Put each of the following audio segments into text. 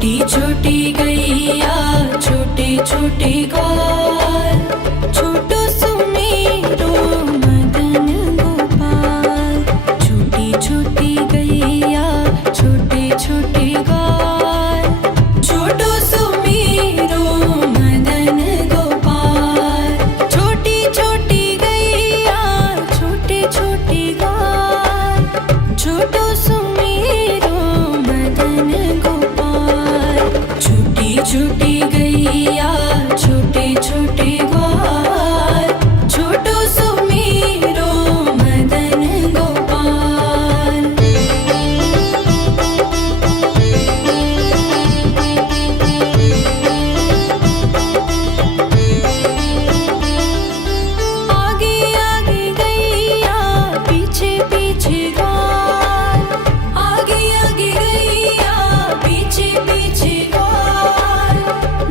छोटी छोटी गैया छोटे छोटे ग्वाल, छोटो सुमेरो मदन गोपाल। छोटी छोटी गैया छोटे छोटे ग्वाल, छोटो सुमेरो मदन गोपाल। छोटी छोटी गैया छोटे छोटे ग्वाल, छोटो सुमेरो मदन गोपाल। छोटी छोटी गैया छोटे छोटे ग्वाल, छोटो सुमेरो मदन गोपाल। आगे आगे गैया पीछे पीछे ग्वाल, आगे आगे गैया पीछे पीछे ग्वाल।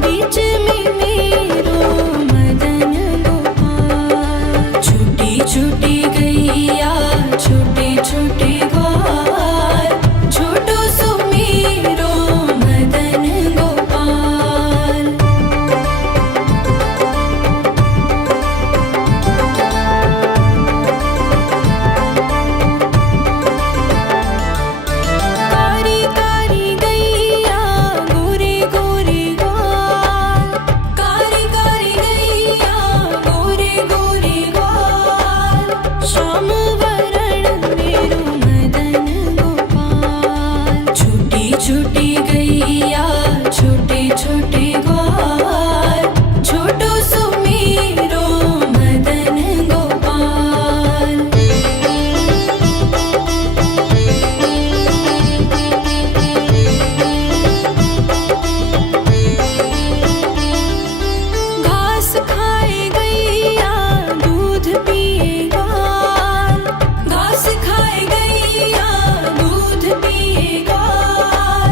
बीच में मेरो मदन गोपाल। छोटी छोटी गैया छोटे छोटे ग्वाल, छोटो सुमेरो मदन गोपाल। कारी कारी गैया गोरे गोरे ग्वाल, कारी कारी गैया गोरे गोरे ग्वाल। श्याम वरण मेरो मदन गोपाल। छोटी छोटी गैया छोटे छोटे ग्वाल, छोटो सुमेरो मदन गोपाल। घास खाए गैया दूध पिए ग्वाल, घास खाए गैया दूध पिए ग्वाल।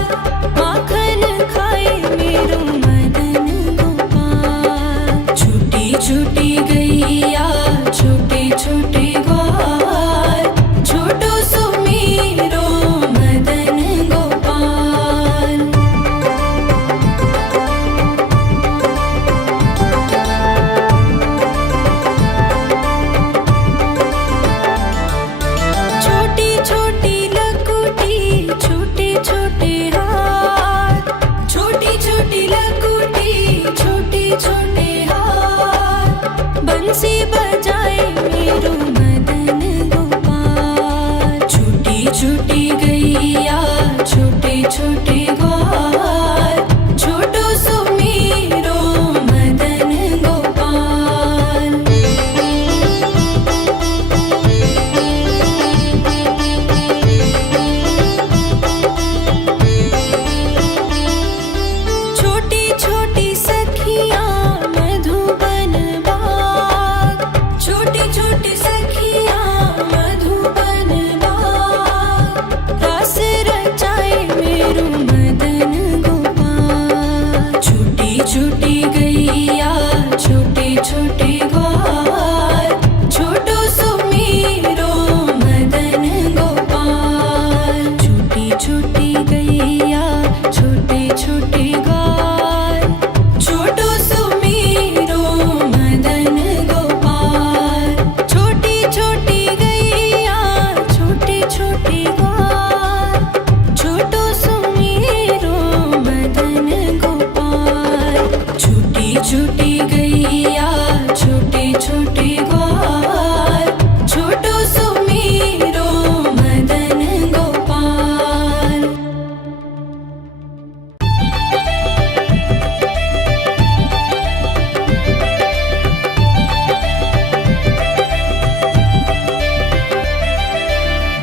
माखन खाए मेरो मदन गोपाल। छोटी छोटी गैया छोटे छोटे ग्वाल, छोटो सुमेरो मदन गोपाल। छोटी छोटी लकुटी छोटे छोटे हाथ, छोटी छोटी लकुटी छोटे छोटे हाथ। बंसी बजाए मेरो मदन गोपाल। छोटी छोटी गैया छोटे छोटे ग्वाल, छोटो सुमेरो मदन गोपाल। छोटी छोटी सखियाँ मधुबन बाग, छोटी छोटी सखियाँ मधुबन बाग। रास रचाए मेरो मदन गोपाल। छोटी छोटी गैया छोटे छोटे ग्वाल, छोटो सुमेरो मदन गोपाल। छोटी छोटी गैया छोटे छोटे ग्वाल, छोटो सुमेरो मदन गोपाल। छोटी छोटी गैया छोटे छोटे ग्वाल, छोटो सुमेरो मदन गोपाल। छोटी छोटी गैया छोटे छोटे ग्वाल, छोटो सुमेरो मदन गोपाल।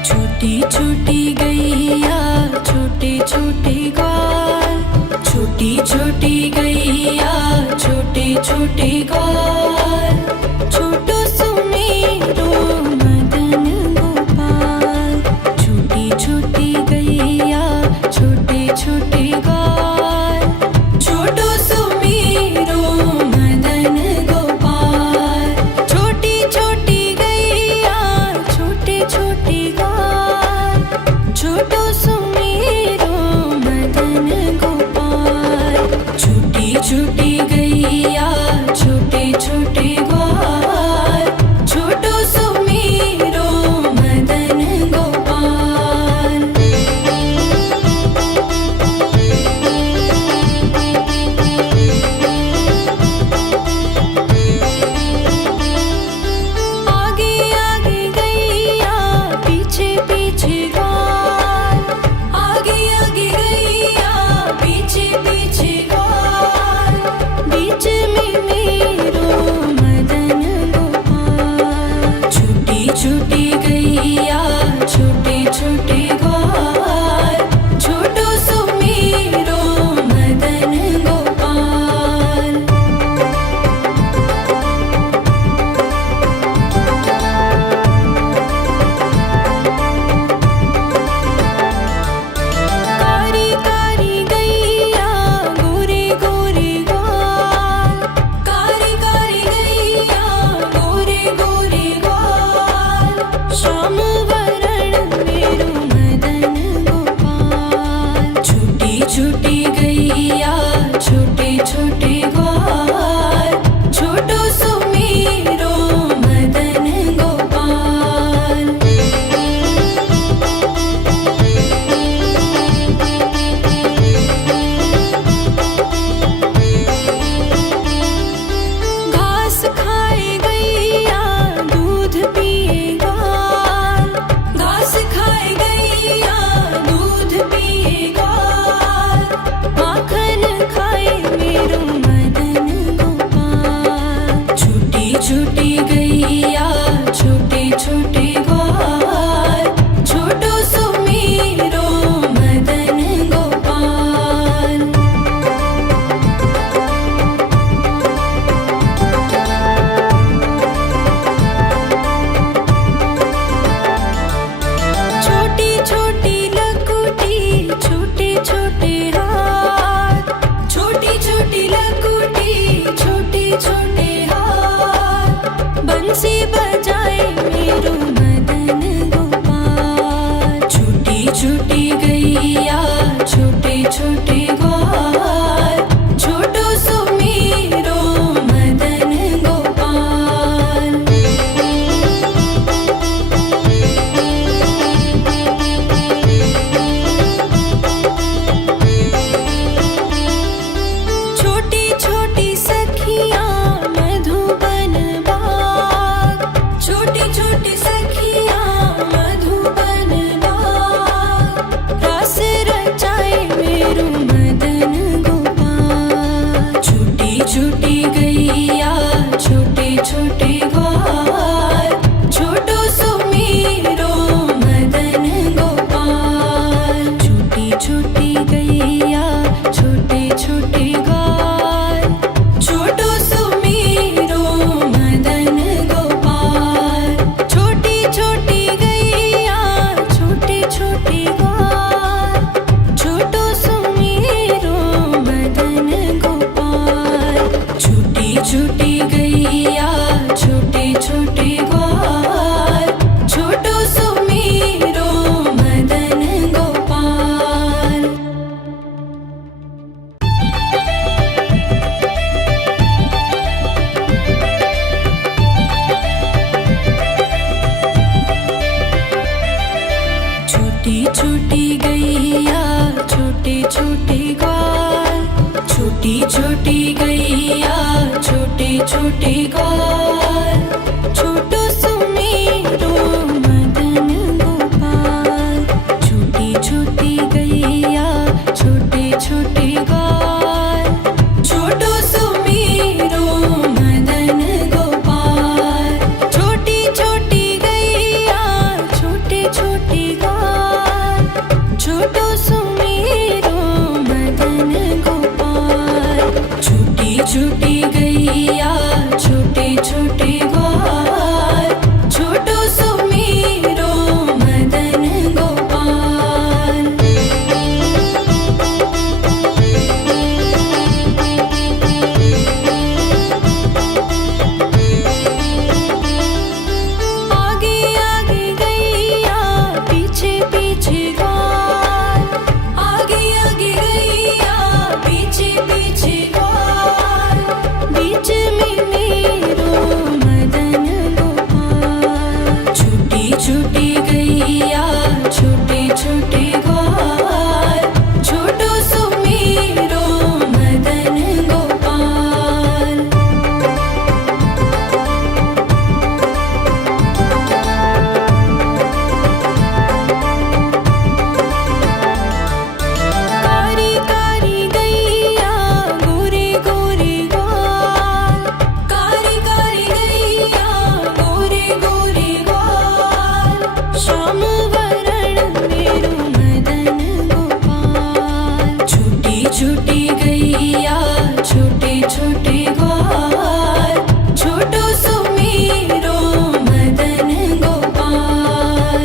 छोटी छोटी गैया छोटे छोटे ग्वाल, छोटी छोटी गैया छोटे छोटे ग्वाल, छोटो सुमेरो मदन गोपाल। छोटी छोटी गैया छोटे छोटे ग्वाल, छोटो सुमेरो मदन गोपाल। छोटी छोटी गैया छोटे छोटे ग्वाल, छोटो सुमेरो मदन गोपाल। छोटी छोटी गैया छोटे छोटे ग्वाल, छोटो सुमेरो मदन गोपाल। घास खाए गैया दूध पिए ग्वाल, घास खाए गैया दूध पिए ग्वाल, माखन खाए मेरो मदन गोपाल। छोटी छोटी गैया छोटे छोटे ग्वाल, छोटो सुमेरो मदन गोपाल। छोटी छोटी लकुटी छोटे छोटे हाथ, छोटी छोटी लकुटी छोटे छोटे हाथ, बंसी बजाए मेरो मदन गोपाल। छोटी छोटी गैया छोटे छोटे ग्वाल, छोटो सुमेरो मदन गोपाल। छोटी छोटी सखियाँ मधुबन बाग, छोटी छोटी सखियाँ मधुबन बाग, रस रचाए मेरो मदन गोपाल। छोटी छोटी गैया छोटे छोटे ग्वाल, छोटो सुमेरो मदन गोपाल। छोटी छोटी गैया छोटे छोटे ग्वाल, छोटो सुमेरो मदन गोपाल। छोटी छोटी गैया छोटे छोटे ग्वाल, छोटो सुमेरो मदन गोपाल। छोटी छोटी गैया छोटे छोटे ग्वाल, छोटो सुमेरो मदन गोपाल। छोटी छोटी गैया छोटे छोटे ग्वाल, छोटी छोटी गैया छोटे छोटे ग्वाल, छोटो सुमेरो मदन गोपाल। छोटी छोटी गैया छोटे छोटे ग्वाल, छोटो सुमेरो मदन गोपाल। छोटी छोटी गैया छोटे छोटे ग्वाल, छोटो सुमेरो मदन गोपाल। छोटी छोटी गैया छोटे छोटे ग्वाल, छोटो सुमेरो मदन गोपाल। आगे आगे गैया पीछे पीछे ग्वाल, आगे आगे गैया पीछे पीछे ग्वाल, बीच में मेरो मदन गोपाल। छोटी छोटी गैया छोटे छोटे ग्वाल, छोटो सुमेरो मदन गोपाल। कारी कारी गैया गोरे गोरे ग्वाल, कारी कारी गैया गोरे गोरे ग्वाल, श्याम वरण मेरो मदन गोपाल। छोटी छोटी गैया छोटे छोटे ग्वाल, छोटो सुमेरो मदन गोपाल।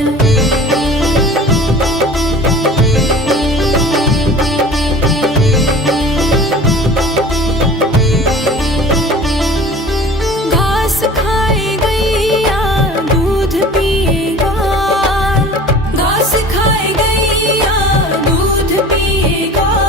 घास खाए गैया दूध पिए ग्वाल, घास खाए गैया दूध पिए ग्वाल,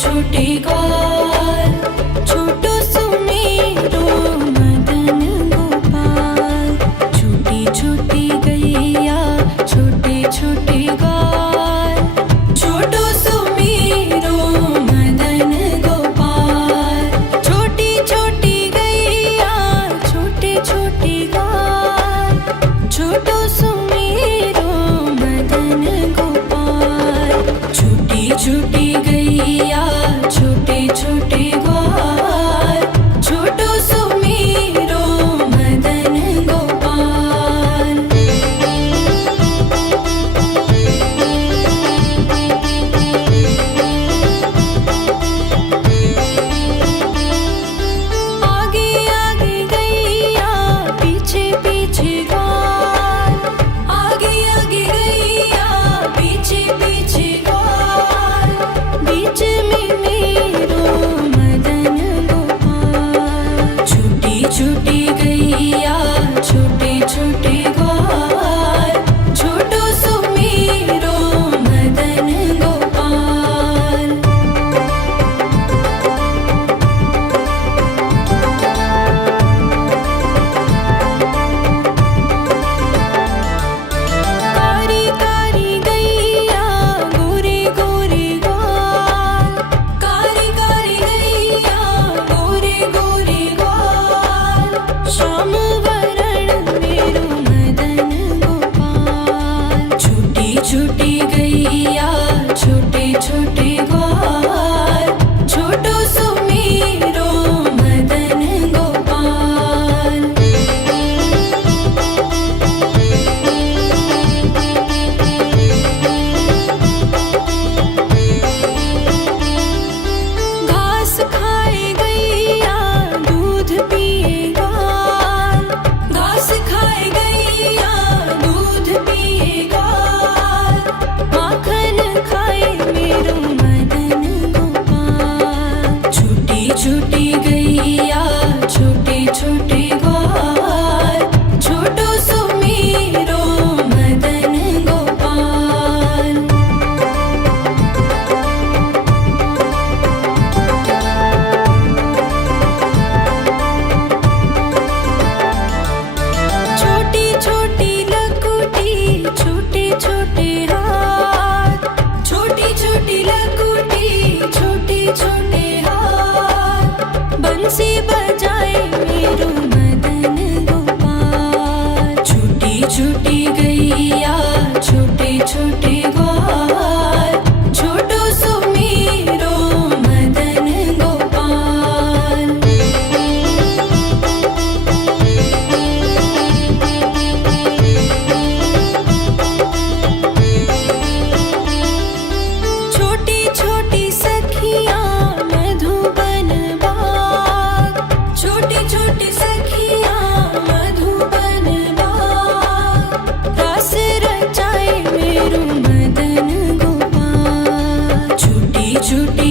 छोटे ग्वाल छोटो सुमेरो मदन गोपाल छोटी छोटी गैया छोटे छोटे ग्वाल छोटो सुमेरो मदन गोपाल छोटी छोटी गैया छोटे छोटे ग्वाल छोटो सुमेरो मदन गोपाल छोटी छोटी गैया छोटे छोटे ग्वाल छोटो सुमेरो मदन गोपाल आगे आगे गैया पीछे पीछे ग्वाल आगे आगे गैया पीछे पीछे ग्वाल बीच में मेरो मदन गोपाल छोटी छोटी गैया छोटे छोटे ग्वाल छोटो सुमेरो मदन गोपाल कारी कारी गैया गोरे गोरे ग्वाल कारी कारी गैया गोरे गोरे ग्वाल श्याम वरण मेरो मदन गोपाल छोटी छोटी गैया छोटे छोटे ग्वाल छोटो सुमेरो मदन गोपाल घास खाए गैया दूध पिए ग्वाल घास खाए गैया दूध पिए ग्वाल माखन खाए मेरो मदन गोपाल छोटी छोटी गैया छोटे छोटे ग्वाल छोटो सुमेरो मदन गोपाल छोटी छोटी लकुटी छोटे छोटे हाथ छोटी छोटी लकुटी छोटे छोटे हाथ बंसी बजाए मेरो मदन गोपाल छोटी छोटी गैया छोटे छोटे ग्वाल छोटो सुमेरो मदन गोपाल छोटी छोटी सखियाँ मधुबन बाग छोटी छोटी सखियाँ मधुबन बाग रास रचाए मेरो मदन गोपाल छोटी छोटी